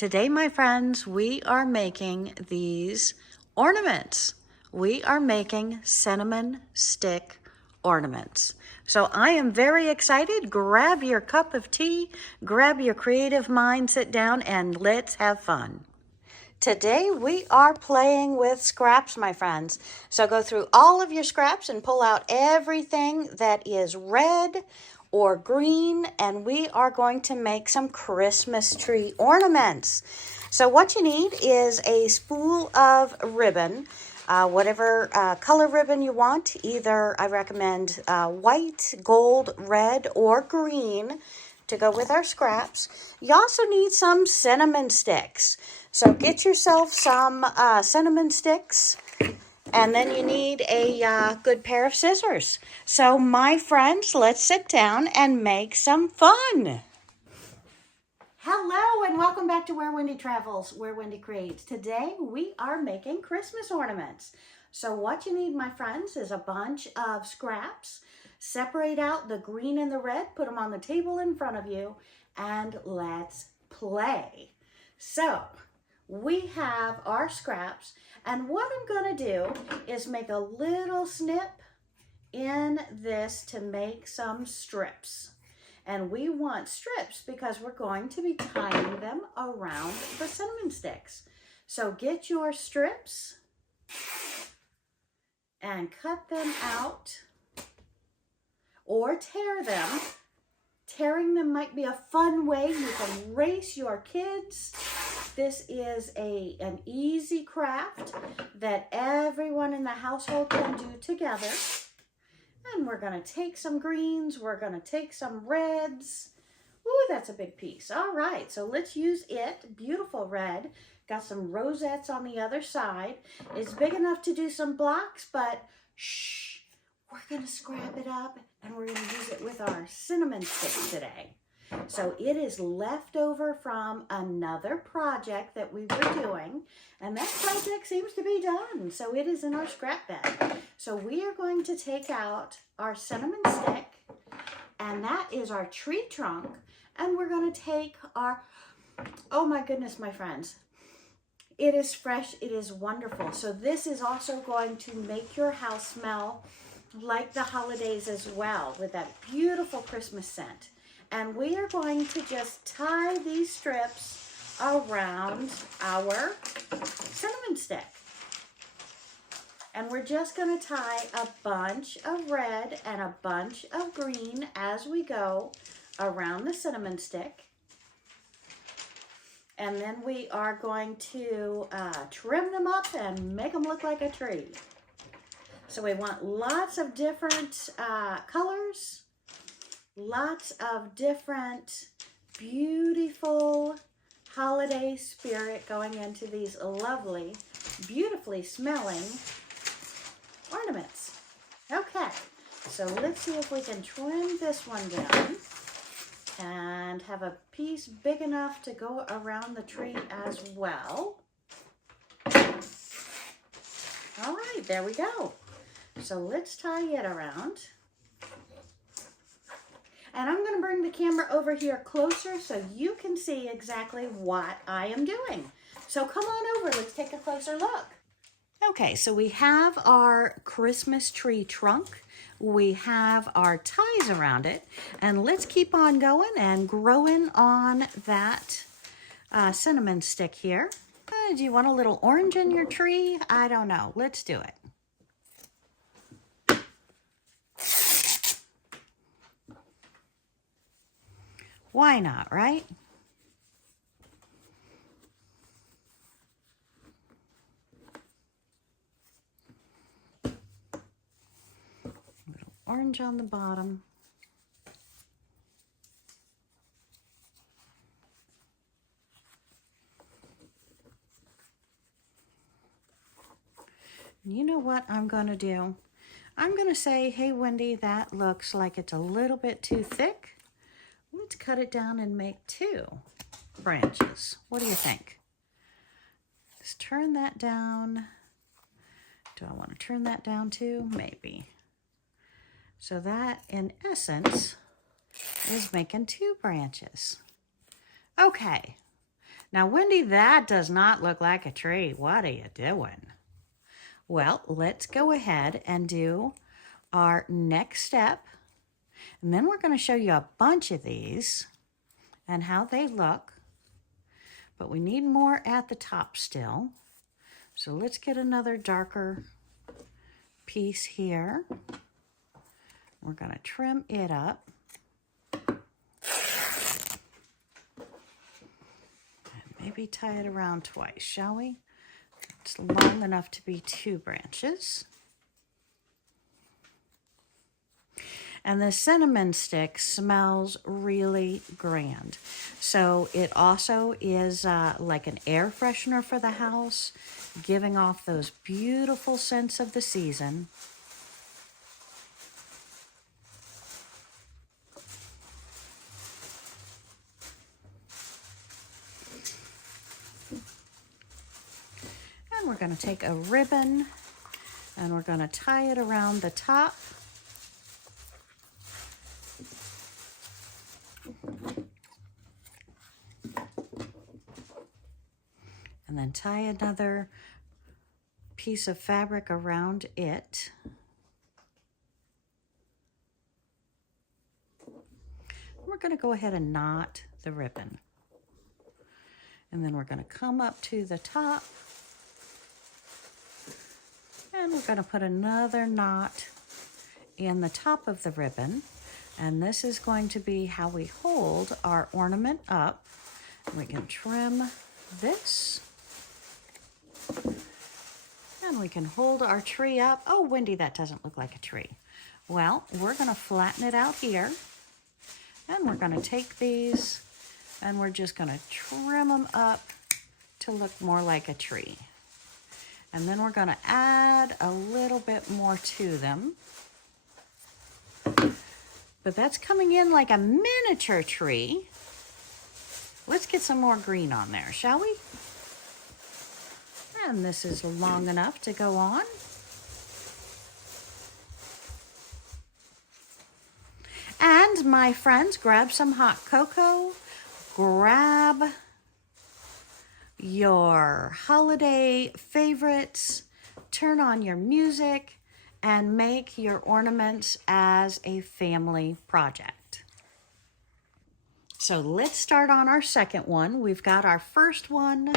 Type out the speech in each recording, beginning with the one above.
Today, my friends, we are making these ornaments. We are making cinnamon stick ornaments. So I am very excited. Grab your cup of tea, grab your creative mind, sit down, and let's have fun. Today we are playing with scraps, my friends. So go through all of your scraps and pull out everything that is red or green, and we are going to make some Christmas tree ornaments. So what you need is a spool of ribbon, whatever color ribbon you want. Either I recommend white, gold, red, or green to go with our scraps. You also need some cinnamon sticks. So get yourself some cinnamon sticks, and then you need a good pair of scissors. So my friends, let's sit down and make some fun. Hello and welcome back to Where Wendy Travels, Where Wendy Creates. Today we are making Christmas ornaments. So what you need, my friends, is a bunch of scraps. Separate out the green and the red, put them on the table in front of you, and let's play. So we have our scraps, and what I'm going to do is make a little snip in this to make some strips. And we want strips because we're going to be tying them around the cinnamon sticks. So get your strips and cut them out or tear them. Tearing them might be a fun way you can race your kids. This is an easy craft that everyone in the household can do together. And we're going to take some greens, we're going to take some reds. Ooh, that's a big piece. All right, so let's use it. Beautiful red. Got some rosettes on the other side. It's big enough to do some blocks, but shh, we're going to scrap it up and we're going to use it with our cinnamon sticks today. So it is left over from another project that we were doing, and that project seems to be done. So it is in our scrap bag. So we are going to take out our cinnamon stick, and that is our tree trunk. And we're going to take our, oh my goodness, my friends. It is fresh. It is wonderful. So this is also going to make your house smell like the holidays as well, with that beautiful Christmas scent. And we are going to just tie these strips around our cinnamon stick. And we're just going to tie a bunch of red and a bunch of green as we go around the cinnamon stick. And then we are going to trim them up and make them look like a tree. So we want lots of different colors. Lots of different beautiful holiday spirit going into these lovely, beautifully smelling ornaments. Okay, so let's see if we can trim this one down and have a piece big enough to go around the tree as well. All right, there we go. So let's tie it around. And I'm going to bring the camera over here closer so you can see exactly what I am doing. So come on over, let's take a closer look. Okay, so we have our Christmas tree trunk. We have our ties around it. And let's keep on going and growing on that cinnamon stick here. Do you want a little orange in your tree? I don't know. Let's do it. Why not, right? Little orange on the bottom. You know what I'm going to do? I'm going to say, hey, Wendy, that looks like it's a little bit too thick. Let's cut it down and make 2 branches. What do you think? Let's turn that down. Do I want to turn that down too? Maybe. So that, in essence, is making 2 branches. Okay, Now, Wendy, that does not look like a tree. What are you doing? Well, let's go ahead and do our next step. And then we're going to show you a bunch of these and how they look. But we need more at the top still. So let's get another darker piece here. We're going to trim it up. And maybe tie it around twice, shall we? It's long enough to be 2 branches. And the cinnamon stick smells really grand. So it also is like an air freshener for the house, giving off those beautiful scents of the season. And we're going to take a ribbon and we're going to tie it around the top. And then tie another piece of fabric around it. We're going to go ahead and knot the ribbon. And then we're going to come up to the top. And we're going to put another knot in the top of the ribbon. And this is going to be how we hold our ornament up. We can trim this. And we can hold our tree up. Oh, Wendy, that doesn't look like a tree. Well, we're going to flatten it out here. And we're going to take these and we're just going to trim them up to look more like a tree. And then we're going to add a little bit more to them. But that's coming in like a miniature tree. Let's get some more green on there, shall we? And this is long enough to go on. And my friends, grab some hot cocoa, grab your holiday favorites, turn on your music, and make your ornaments as a family project. So let's start on our second one. We've got our first one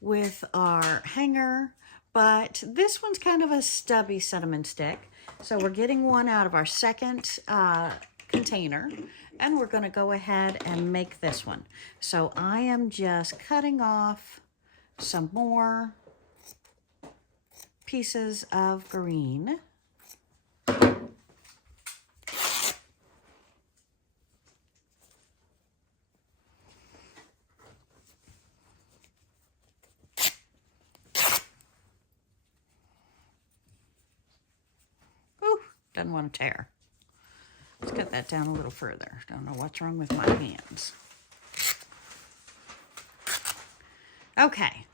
with our hanger, but this one's kind of a stubby cinnamon stick. So we're getting one out of our second container, and we're going to go ahead and make this one. So I am just cutting off some more pieces of green. Ooh, doesn't want to tear. Let's cut that down a little further. Don't know what's wrong with my hands. Okay,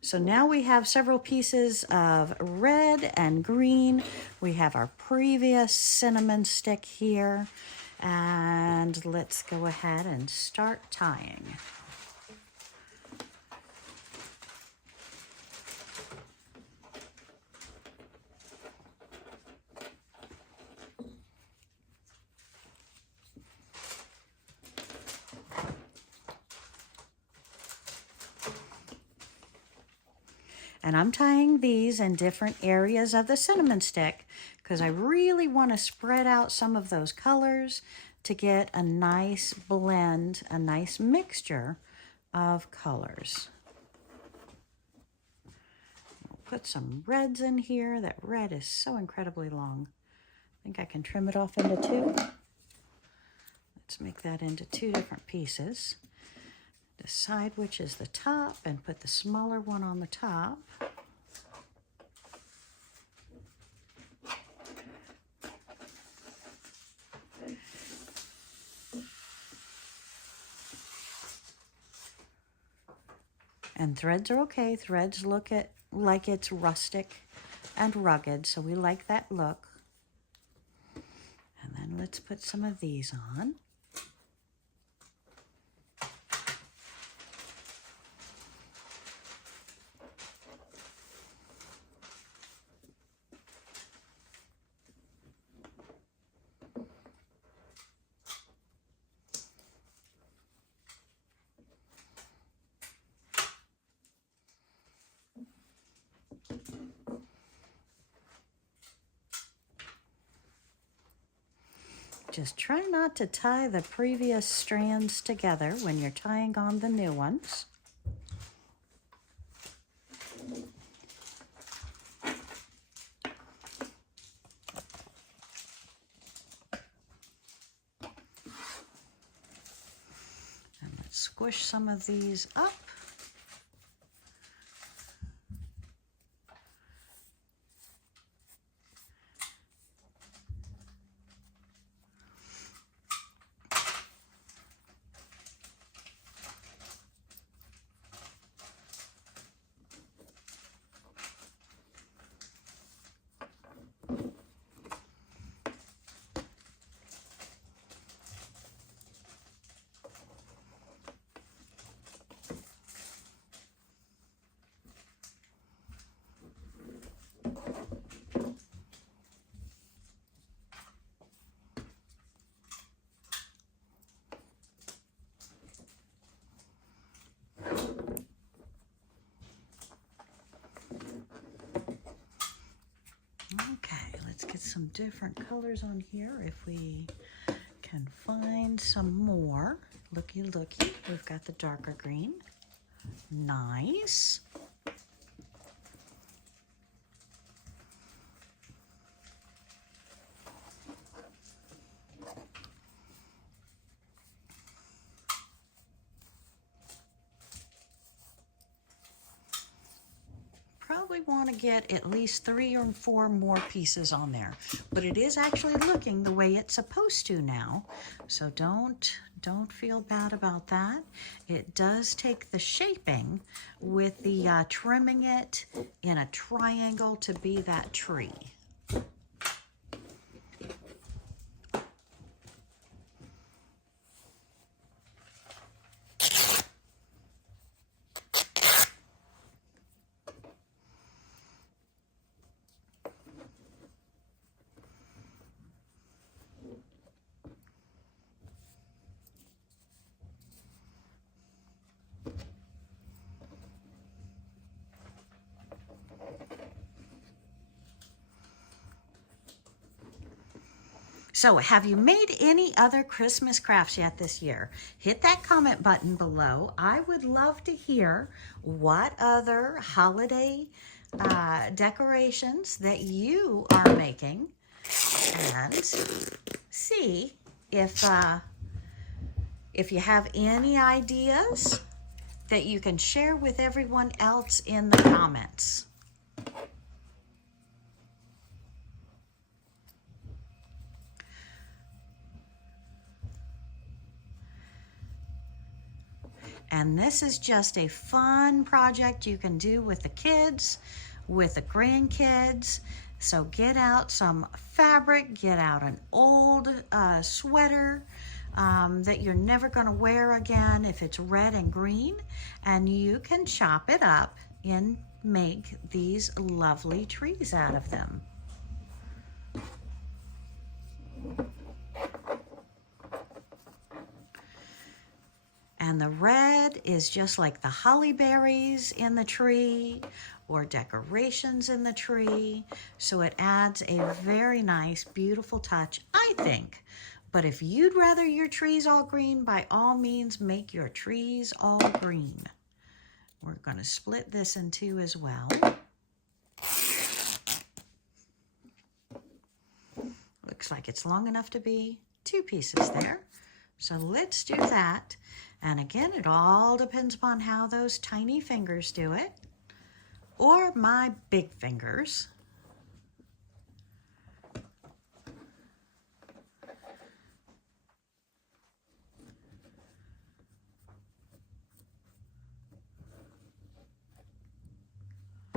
so now we have several pieces of red and green. We have our previous cinnamon stick here. And let's go ahead and start tying. And I'm tying these in different areas of the cinnamon stick because I really want to spread out some of those colors to get a nice blend, a nice mixture of colors. We'll put some reds in here. That red is so incredibly long. I think I can trim it off into 2. Let's make that into 2 different pieces. Decide which is the top and put the smaller one on the top. And threads are okay. Threads look like it's rustic and rugged, so we like that look. And then let's put some of these on. Just try not to tie the previous strands together when you're tying on the new ones. And let's squish some of these up. Okay, let's get some different colors on here if we can find some more. Looky, looky, we've got the darker green. Nice. Probably want to get at least 3 or 4 more pieces on there, but it is actually looking the way it's supposed to now, so don't feel bad about that. It does take the shaping with the trimming it in a triangle to be that tree. So have you made any other Christmas crafts yet this year? Hit that comment button below. I would love to hear what other holiday decorations that you are making, and see if you have any ideas that you can share with everyone else in the comments. And this is just a fun project you can do with the kids, with the grandkids. So get out some fabric, get out an old sweater that you're never going to wear again if it's red and green, and you can chop it up and make these lovely trees out of them. And the red is just like the holly berries in the tree or decorations in the tree. So it adds a very nice, beautiful touch, I think. But if you'd rather your trees all green, by all means, make your trees all green. We're going to split this in 2 as well. Looks like it's long enough to be 2 pieces there. So let's do that. And again, it all depends upon how those tiny fingers do it, or my big fingers.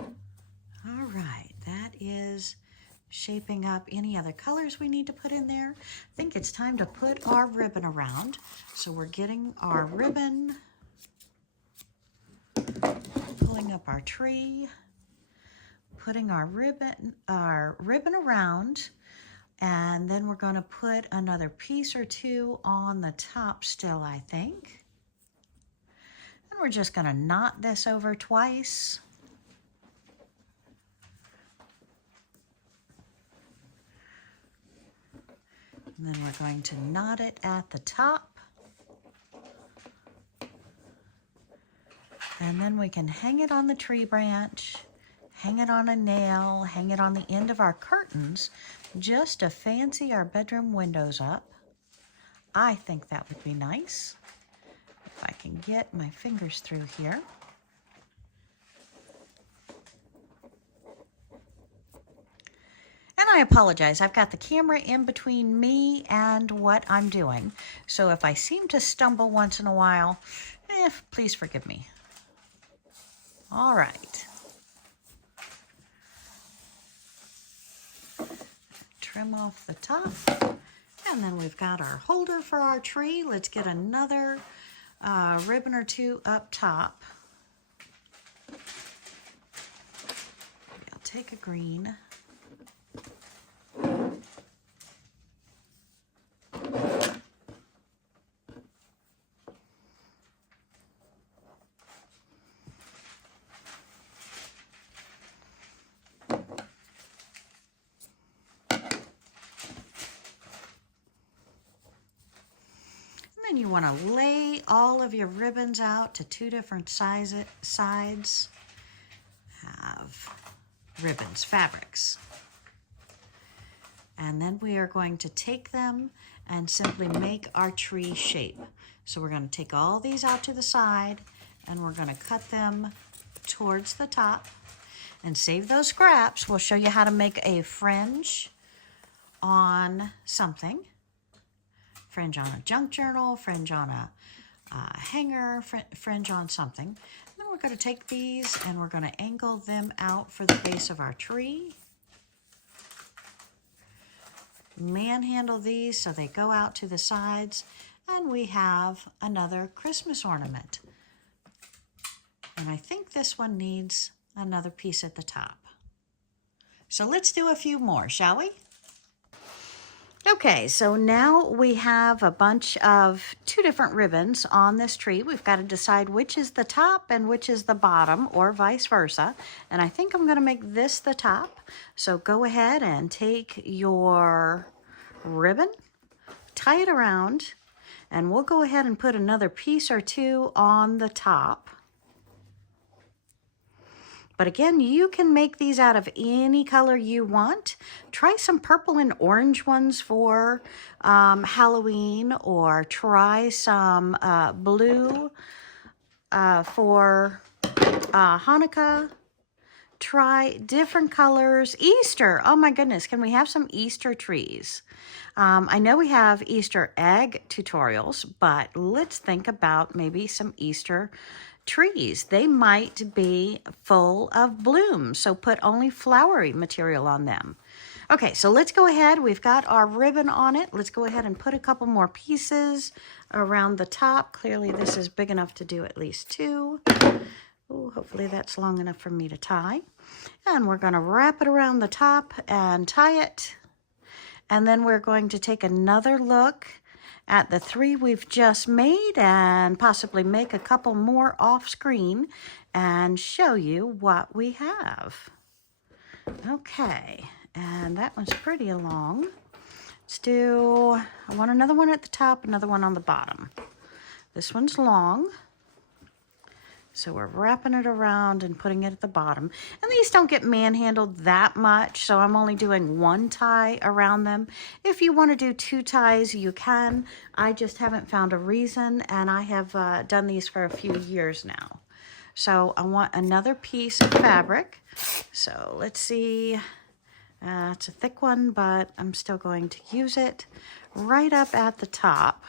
All right, that is shaping up. Any other colors we need to put in there? I think it's time to put our ribbon around. So we're getting our ribbon, pulling up our tree, putting our ribbon around, and then we're going to put another piece or 2 on the top still, I think. And we're just going to knot this over twice. And then we're going to knot it at the top. And then we can hang it on the tree branch, hang it on a nail, hang it on the end of our curtains, just to fancy our bedroom windows up. I think that would be nice. If I can get my fingers through here. And I apologize, I've got the camera in between me and what I'm doing. So if I seem to stumble once in a while, please forgive me. All right. Trim off the top. And then we've got our holder for our tree. Let's get another ribbon or two up top. I'll take a green. And you want to lay all of your ribbons out to two different sides. Have ribbons, fabrics. And then we are going to take them and simply make our tree shape. So we're going to take all these out to the side and we're going to cut them towards the top and save those scraps. We'll show you how to make a fringe on something. Fringe on a junk journal, fringe on a hanger, fringe on something. And then we're going to take these and we're going to angle them out for the base of our tree. Manhandle these so they go out to the sides, and we have another Christmas ornament. And I think this one needs another piece at the top. So let's do a few more, shall we? Okay, so now we have a bunch of two different ribbons on this tree. We've got to decide which is the top and which is the bottom, or vice versa. And I think I'm going to make this the top. So go ahead and take your ribbon, tie it around, and we'll go ahead and put another piece or two on the top. But again, you can make these out of any color you want. Try some purple and orange ones for Halloween, or try some blue for Hanukkah. Try different colors. Easter, oh my goodness, can we have some Easter trees? I know we have Easter egg tutorials, but let's think about maybe some Easter trees. They might be full of blooms, so put only flowery material on them. Okay, so let's go ahead. We've got our ribbon on it. Let's go ahead and put a couple more pieces around the top. Clearly this is big enough to do at least two. Ooh, hopefully that's long enough for me to tie. And we're going to wrap it around the top and tie it. And then we're going to take another look at the three we've just made and possibly make a couple more off screen and show you what we have. Okay, and that one's pretty long. Let's do, I want another one at the top, another one on the bottom. This one's long. So we're wrapping it around and putting it at the bottom. And these don't get manhandled that much, so I'm only doing one tie around them. If you want to do two ties, you can. I just haven't found a reason, and I have done these for a few years now. So I want another piece of fabric. So let's see. It's a thick one, but I'm still going to use it right up at the top.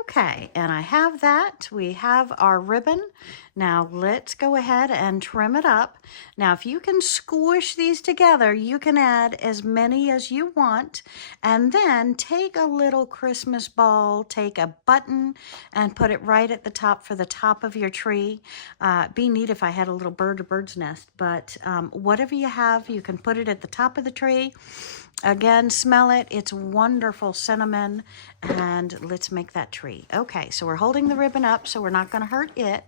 Okay, and I have that. We have our ribbon. Now let's go ahead and trim it up. Now if you can squish these together, you can add as many as you want, and then take a little Christmas ball, take a button and put it right at the top for the top of your tree. Be neat if I had a little bird or bird's nest, but whatever you have, you can put it at the top of the tree. Again, smell it. It's wonderful cinnamon. And let's make that tree. Okay, so we're holding the ribbon up so we're not going to hurt it.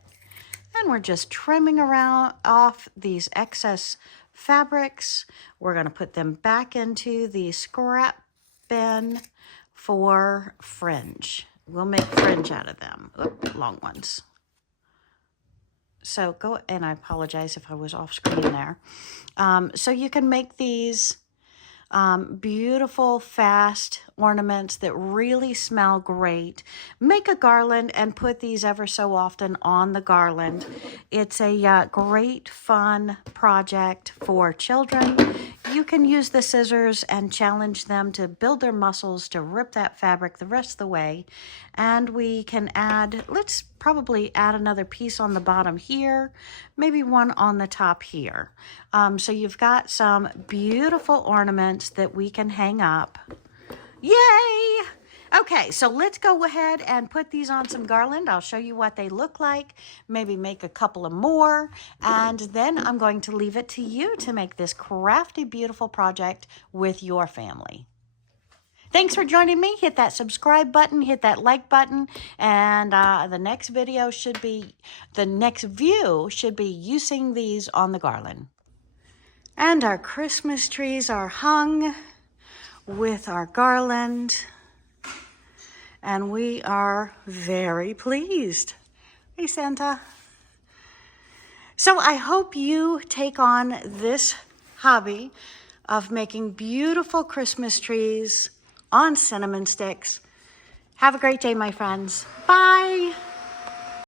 And we're just trimming around off these excess fabrics. We're going to put them back into the scrap bin for fringe. We'll make fringe out of them. Oop, long ones. So go, and I apologize if I was off screen there. So you can make these beautiful, fast ornaments that really smell great. Make a garland and put these ever so often on the garland. It's a great, fun project for children. You can use the scissors and challenge them to build their muscles to rip that fabric the rest of the way. And we can add, let's probably add another piece on the bottom here, maybe one on the top here. So you've got some beautiful ornaments that we can hang up. Yay! Okay, so let's go ahead and put these on some garland. I'll show you what they look like, maybe make a couple of more, and then I'm going to leave it to you to make this crafty, beautiful project with your family. Thanks for joining me. Hit that subscribe button, hit that like button, and the next view should be using these on the garland. And our Christmas trees are hung with our garland, and we are very pleased. Hey, Santa. So I hope you take on this hobby of making beautiful Christmas trees on cinnamon sticks. Have a great day, my friends. Bye.